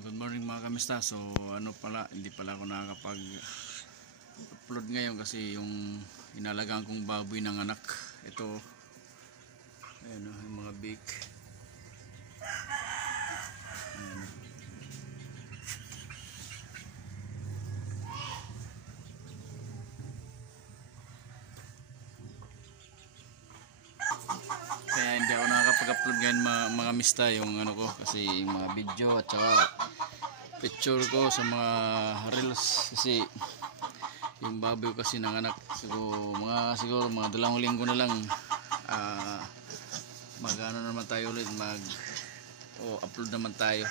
Good morning mga kamista. So hindi pala ako nakakapag-upload ngayon kasi yung inalagaan kong baboy ng anak. Ito, ayan o, yung mga bake. Ayan. Kaya hindi ako nakakapag-upload ngayon mga mista, yung ano ko, kasi yung mga video at saka picture ko sa mga reels, kasi yung baboy kasi ng anak. Siguro mga dalawang linggo na lang mag-ano naman tayo ulit, upload naman tayo.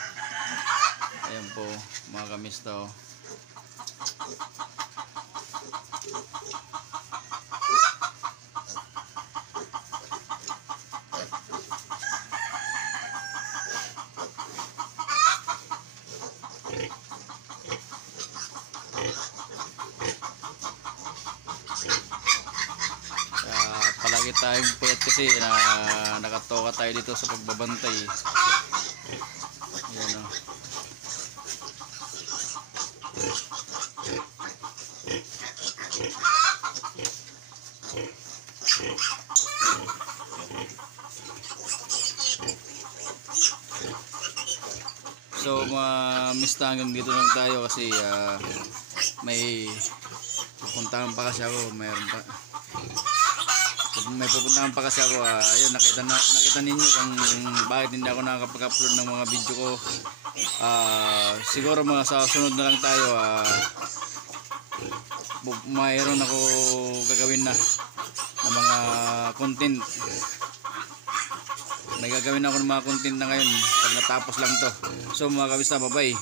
Ayan po mga kamista oh. Palagi tayong puyat kasi nakatoka tayo dito sa pagbabantay. Ayan o. So mga mista, hanggang dito lang tayo kasi may pupuntahan pa kasi ako. May pupuntahan pa kasi ako. Ayun, nakita ninyo kung bakit hindi ako nakakapag-upload ng mga video ko. Siguro mga sa sunod na lang tayo. Mayroon ako gagawin na mga content. May gagawin ako ng mga content na ngayon pag natapos lang to. So mga kabista, bye bye.